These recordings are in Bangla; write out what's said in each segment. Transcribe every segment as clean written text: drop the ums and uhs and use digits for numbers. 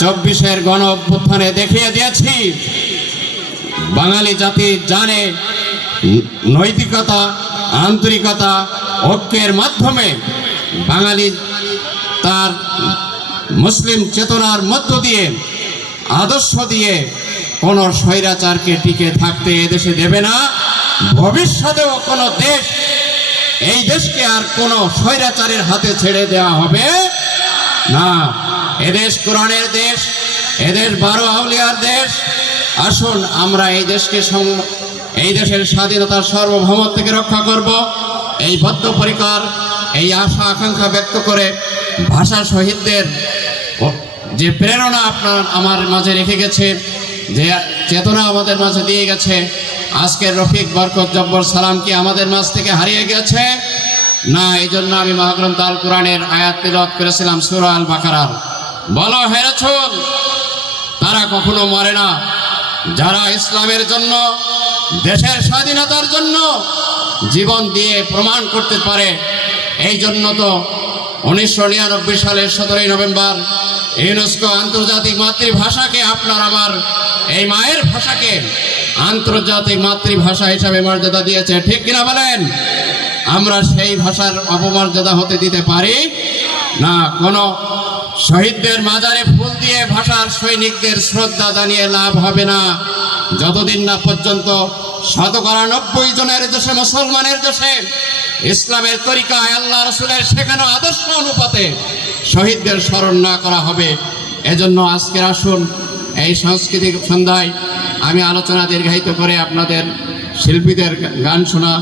24-এর গণ অভ্যুত্থানে দেখিয়ে দিয়েছি বাঙালি জাতি জানে নৈতিকতা, আন্তরিকতা, ঐক্যের মাধ্যমে বাঙালি তার মুসলিম চেতনার মধ্য দিয়ে, আদর্শ দিয়ে কোনো স্বৈরাচারকে টিকে থাকতে এদেশে দেবে না। ভবিষ্যতেও কোনো দেশ এই দেশকে আর কোনো স্বৈরাচারের হাতে ছেড়ে দেওয়া হবে না। এদেশ কোরআনের দেশ, এদেশ 12 আউলিয়ার দেশ। আসুন আমরা এই দেশকে এই দেশের স্বাধীনতার সার্বভৌমত্বকে রক্ষা করব। এই বদ্ধপরিকর এই আশা আকাঙ্ক্ষা ব্যক্ত করে ভাষা শহীদদের যে প্রেরণা আপনার আমার মাঝে রেখে গেছে, যে চেতনা আমাদের মাঝে দিয়ে গেছে, আজকের রফিক বরকত জব্বর সালাম কি আমাদের মাঝ থেকে হারিয়ে গেছে? না। এই জন্য আমি মহাগ্রন্থ আল কোরআনের আয়াত তিলাওয়াত করেছিলাম সূরা আল বাকারার। বলো হে রাসূল, তারা কখনো মরে না যারা ইসলামের জন্য, দেশের স্বাধীনতার জন্য জীবন দিয়ে প্রমাণ করতে পারে। এই জন্য তো 1999 সালের 17 নভেম্বর ইউনেস্কো আন্তর্জাতিক মাতৃভাষাকে, আপনার আমার এই মায়ের ভাষাকে আন্তর্জাতিক মাতৃভাষা হিসাবে মর্যাদা দিয়েছে। ঠিক কিনা বলেন? আমরা সেই ভাষার অপমর্যাদা হতে দিতে পারি না। কোনো শহীদদের মাজারে ফুল দিয়ে ভাষার সৈনিকদের শ্রদ্ধা জানিয়ে লাভ হবে না, যতদিন না পর্যন্ত 90% জনের দেশে, মুসলমানের দেশে ইসলামের তরিকায় আল্লাহ রাসূলের শেখানো আদর্শ অনুপাতে শহীদদের স্মরণ না করা হবে। এজন্য আজকের আসুন এই সাংস্কৃতিক সন্ধ্যায় আমি আলোচনা দীর্ঘায়িত করে আপনাদের শিল্পীদের গান শোনা,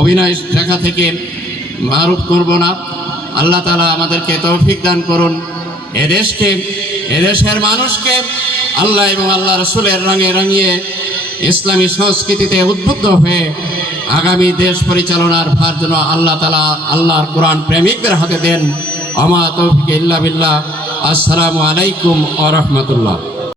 অভিনয় দেখা থেকে মারুফ করব না। আল্লাহ তাআলা আমাদেরকে তৌফিক দান করুন। এদেশকে, এদেশের মানুষকে আল্লাহ এবং আল্লাহ রাসূলের রঙে রাঙিয়ে ইসলামী সংস্কৃতিতে উদ্বুদ্ধ হয়ে আগামী দেশ পরিচালনার ভার যেন আল্লাহ তাআলা আল্লাহর কোরআন প্রেমিকদের হাতে দেন। আমা তৌফিক ইল্লা বিল্লাহ। আসসালামু আলাইকুম ওয়া রাহমাতুল্লাহ।